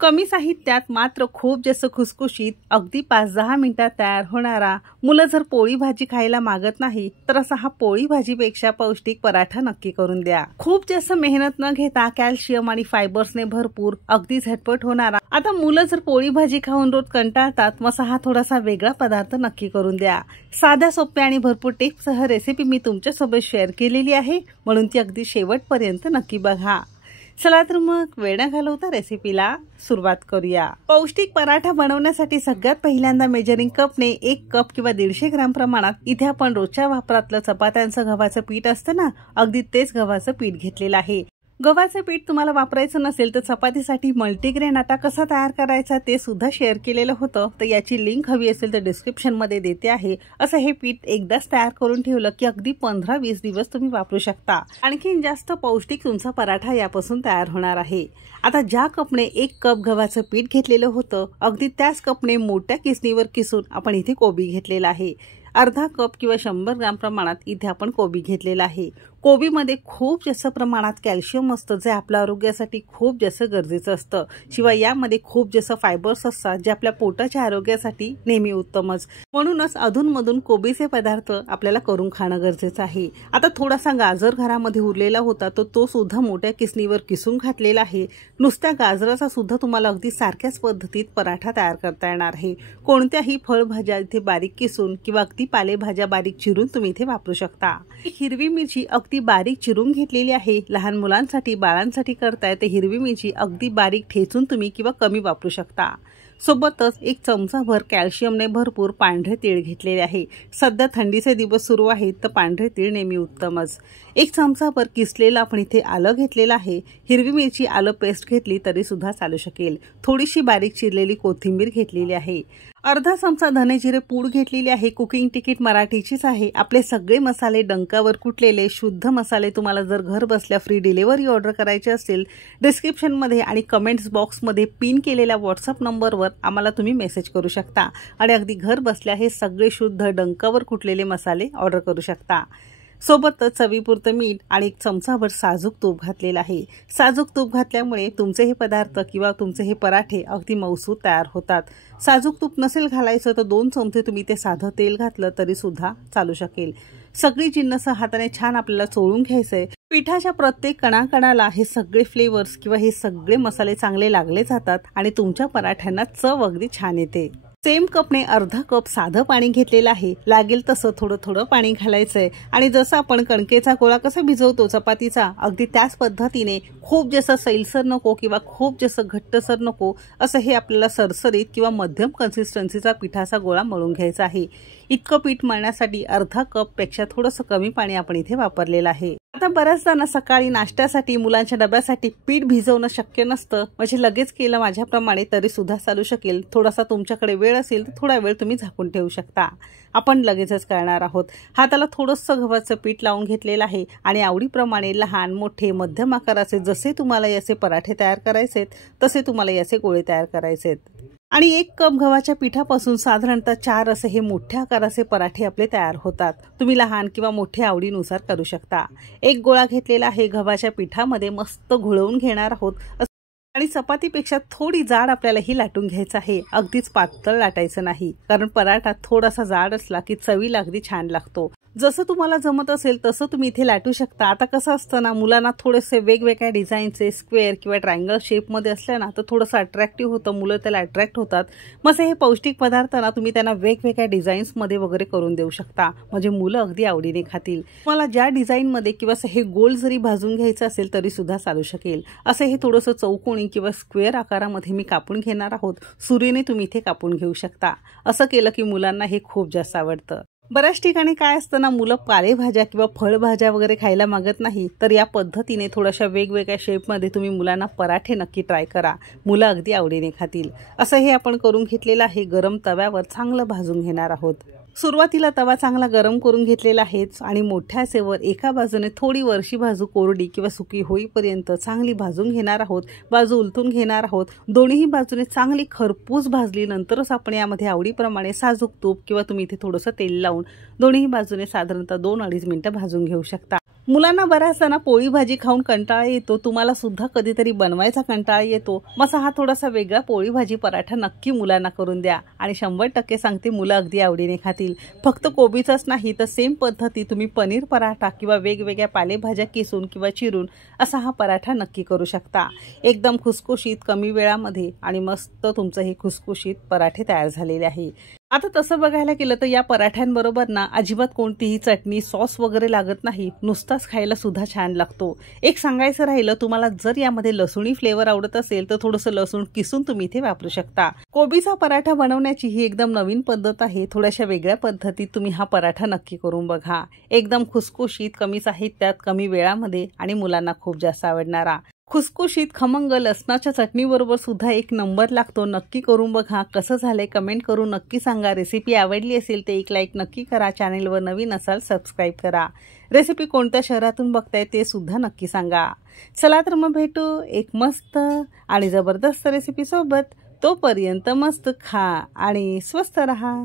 कमी साहित्यात मात्र खूप जास्त खुसखुशीत अगदी 5-10 मिनिटात तयार होणारा, मुलं जर पोळी भाजी खायला मागत नाही तर असा हा पोळी भाजीपेक्षा पौष्टिक पराठा नक्की करून द्या। खूप जास्त मेहनत न घेता कॅल्शियम आणि फायबर्सने भरपूर अगदी झटपट होणारा, आता मुलं जर पोळी भाजी खाऊन रोज कंटाळतात मग हा थोडासा वेगळा पदार्थ नक्की करून द्या। साध्या सोप्या आणि भरपूर टिप्ससह रेसिपी मी तुमच्या सोबत शेअर केलेली आहे, म्हणून ती अगदी शेवटपर्यंत नक्की बघा। चला तर मग वेळ न घालवता रेसिपीला सुरुवात करूया। पौष्टिक पराठा बनवण्यासाठी सगळ्यात पहिल्यांदा मेजरिंग कपने 1 कप किंवा 150 ग्राम प्रमाणात इथे आपण रोजच्या वापरातलं चपात्यांचं गव्हाचं पीठ असतं ना, अगदी तेच गव्हाचं पीठ घेतलेलं आहे। गव्हाचं पीठ तुम्हाला वापरायचं नसेल तर चपातीसाठी मल्टीग्रेन आटा कसा तयार करायचा ते सुद्धा शेअर केलेलं होतं, तर याची लिंक हवी असेल तर डिस्क्रिप्शन मध्ये देते आहे। असं हे पीठ एकदाच तयार करून ठेवलं की अगदी 15-20 दिवस तुम्ही वापरू शकता। आणखीन जास्त पौष्टिक तुमचा पराठा यापासून तयार होणार आहे। आता ज्या कपने 1 कप गव्हाचं पीठ घेतलेलं होतं, अगदी त्याच कपने मोठ्या किसणीवर किसून आपण इथे कोबी घेतलेला आहे। अर्धा कप किंवा 100 ग्राम प्रमाणात इथे आपण कोबी घेतलेला आहे। कोबीमध्ये खूप जास्त प्रमाणात कॅल्शियम असतं, जे आपल्या आरोग्यासाठी खूप जास्त गरजेचं असतं। शिवाय यामध्ये खूप जास्त फायबर्स असतात, जे आपल्या पोटाच्या आरोग्यासाठी नेहमी उत्तमच। म्हणूनच अधूनमधून कोबीचे पदार्थ आपल्याला करून खाणं गरजेचं आहे। आता थोडासा गाजर घरामध्ये उरलेला होता, तो सुद्धा मोठ्या किसणीवर किसून घातलेला आहे। नुसत्या गाजराचा सुद्धा तुम्हाला अगदी सारख्याच पद्धतीत पराठा तयार करता येणार आहे। कोणत्याही फळभाज्या इथे बारीक किसून किंवा अगदी पालेभाज्या बारीक चिरून तुम्ही इथे वापरू शकता। हिरवी मिरची अगदी बारीक चिरून घेतलेली आहे। लहान मुलांसाठी बाळांसाठी करताय ते हिरवी मिरची अगदी बारीक ठेचून तुम्ही किंवा कमी वापरू शकता। सोबतच 1 चमचाभर कॅल्शियमने भरपूर पांढरे तीळ घेतलेले आहे। सध्या थंडीचे दिवस सुरू आहेत तर पांढरे तीळ नेहमी उत्तमच। 1 चमचाभर किसलेलं आपण इथे आलं घेतलेलं आहे। हिरवी मिरची आलं पेस्ट घेतली तरी सुद्धा चालू शकेल। थोडीशी बारीक चिरलेली कोथिंबीर घेतलेली आहे। अर्धा चमचा धने जिरे पूड घेतलेली आहे। कुकिंग तिकीट मराठीचीच आहे। आपले सगळे मसाले डंकावर कुटलेले शुद्ध मसाले तुम्हाला जर घर बसल्या फ्री डिलिव्हरी ऑर्डर करायची असेल, डिस्क्रिप्शन मध्ये आणि कमेंट्स बॉक्स मध्ये पिन केलेल्या व्हॉट्सअप नंबरवर आम्हाला तुम्ही मेसेज करू शकता आणि अगदी घर बसल्या हे सगळे शुद्ध डंकावर कुटलेले मसाले ऑर्डर करू शकता। सोबतच चवीपुरतं मीठ आणि 1 चमचाभर साजूक तूप घातलेलं आहे। साजूक तूप घातल्यामुळे तुमचे हे पदार्थ किंवा तुमचे हे पराठे अगदी मऊसूत तयार होतात। साजूक तूप नसेल घालायचं तर 2 चमचे तुम्ही ते साधं तेल घातलं तरी सुद्धा चालू शकेल। सगळी जिन्नस हाताने छान आपल्याला चोळून घ्यायचंय। पिठाच्या प्रत्येक कणाकणाला हे सगळे फ्लेवर्स किंवा हे सगळे मसाले चांगले लागले जातात आणि तुमच्या पराठ्यांना चव अगदी छान येते। सेम कपने अर्धा कप साधं पाणी घेतलेलं आहे। लागेल तसं थोडं थोडं पाणी घालायचंय आणि जसं आपण कणकेचा गोळा कसा भिजवतो चपातीचा, अगदी त्याच पद्धतीने खूप जास्त सैलसर नको किंवा खूप जास्त घट्टसर नको, असं हे आपल्याला सरसरीत किंवा मध्यम कन्सिस्टन्सीचा पिठाचा गोळा मळून घ्यायचा आहे। इतकं पीठ मळण्यासाठी अर्धा कप पेक्षा थोडंसं कमी पाणी आपण इथे वापरलेलं आहे। आता बऱ्याचदा सकाळी नाश्त्यासाठी मुलांच्या डब्यासाठी पीठ भिजवणं शक्य नसतं, म्हणजे लगेच केलं माझ्याप्रमाणे तरी सुद्धा चालू शकेल। थोडासा तुमच्याकडे वेळ असेल तर थोडा वेळ तुम्ही झाकून ठेवू शकता। आपण लगेचच करणार आहोत। हाताला थोडंसं गव्हाचं पीठ लावून घेतलेलं आहे आणि आवडीप्रमाणे लहान मोठे मध्यम आकाराचे जसे तुम्हाला याचे पराठे तयार करायचेत तसे तुम्हाला याचे गोळे तयार करायचेत। आणि 1 कप गव्हाच्या पिठापासून साधारणतः 4 असे हे मोठ्या आकाराचे पराठे आपले तयार होतात। तुम्ही लहान किंवा मोठे आवडीनुसार करू शकता। 1 गोळा घेतलेला आहे, गव्हाच्या पिठामध्ये मस्त घोळवून घेणार आहोत आणि चपातीपेक्षा थोडी जाड आपल्याला ही लाटून घ्यायचं आहे। अगदीच पातळ लाटायचं नाही, कारण पराठा थोडासा जाड असला की चवीला अगदी छान लागतो। जसं तुम्हाला जमत असेल तसं तुम्ही इथे लाटू शकता। आता कसं असतं ना, मुलांना थोडेसे वेगवेगळ्या डिझाईनचे स्क्वेअर किंवा ट्रायंगल शेपमध्ये असल्या ना तर थोडंसं अट्रॅक्टिव्ह होतं, मुलं त्याला अट्रॅक्ट होतात। मग हे पौष्टिक पदार्थ ना तुम्ही त्यांना वेगवेगळ्या डिझाईन्समध्ये वगैरे करून देऊ शकता, म्हणजे मुलं अगदी आवडीने खातील। मला ज्या डिझाईनमध्ये किंवा हे गोल जरी भाजून घ्यायचं असेल तरी सुद्धा चालू शकेल। असं हे थोडंसं चौकोनी किंवा स्क्वेअर आकारामध्ये मी कापून घेणार आहोत। सुरीने तुम्ही इथे कापून घेऊ शकता। असं केलं की मुलांना हे खूप जास्त आवडतं। बऱ्याच ठिकाणी काय असतं ना, मुलं पालेभाज्या किंवा फळभाज्या वगैरे खायला मागत नाही, तर या पद्धतीने थोड्याशा वेगवेगळ्या शेपमध्ये तुम्ही मुलांना पराठे नक्की ट्राय करा। मुलं अगदी आवडीने खातील। असं हे आपण करून घेतलेलं आहे। गरम तव्यावर चांगलं भाजून घेणार आहोत। सुरुवातीला तवा चांगला गरम करून घेतलेला आहे आणि मोठ्या आचेवर एका बाजूने थोडी वरची बाजू कोरडी किंवा सुकी होईपर्यंत चांगली भाजून घेणार आहोत। बाजू उलटून घेणार आहोत। दोन्ही बाजूने चांगली खरपूस भाजली नंतरच आपण यामध्ये आवडीप्रमाणे साजूक तूप किंवा तुम्ही इथे थोडंसं तेल लावून दोन्ही बाजूने साधारणतः 2-2.5 मिनिटं भाजून घेऊ शकता। मुलांना बऱ्याचदा ना पोळी भाजी खाऊन कंटाळा येतो, तुम्हाला सुद्धा कधीतरी बनवायचा कंटाळा येतो, मग हा थोडासा वेगळा पोळी भाजी पराठा नक्की मुलांना करून द्या आणि 100% सांगते मुलं अगदी आवडीने खातील. फक्त कोबीचंच नाही तर सेम पद्धती तुम्ही पनीर पराठा किंवा वेगवेगळ्या पालेभाज्या किसून किंवा चिरून असा हा पराठा नक्की करू शकता. एकदम खुसखुशीत कमी वेळामध्ये आणि मस्त तुमचं हे खुसखुशीत पराठे तयार झालेले आहे. आता तसं बघायला गेलं तर या पराठ्यांबरोबर ना अजिबात कोणतीही चटणी सॉस वगैरे लागत नाही, नुसताच खायला सुद्धा छान लागतो. एक सांगायचं राहिलं, तुम्हाला जर यामध्ये लसूणी फ्लेवर आवडत असेल तर थोडंसं लसूण किसून तुम्ही इथे वापरू शकता. कोबीचा पराठा बनवण्याची ही एकदम नवीन पद्धत आहे. थोड्याशा वेगळ्या पद्धतीत तुम्ही हा पराठा नक्की करून बघा. एकदम खुसखुशीत, कमी साहित्यात, कमी वेळामध्ये आणि मुलांना खूप जास्त आवडणारा. खुसखुशीत खमंग लसणाच्या चटणीबरोबर सुद्धा एक नंबर लागतो. नक्की करून बघा. कसं झालंय कमेंट करून नक्की सांगा. रेसिपी आवडली असेल तर एक लाईक नक्की करा. चॅनेलवर नवीन असाल सबस्क्राईब करा. रेसिपी कोणत्या शहरातून बघताय ते सुद्धा नक्की सांगा. चला तर मग भेटू एक मस्त आणि जबरदस्त रेसिपी सोबत. तोपर्यंत मस्त खा आणि स्वस्त रहा.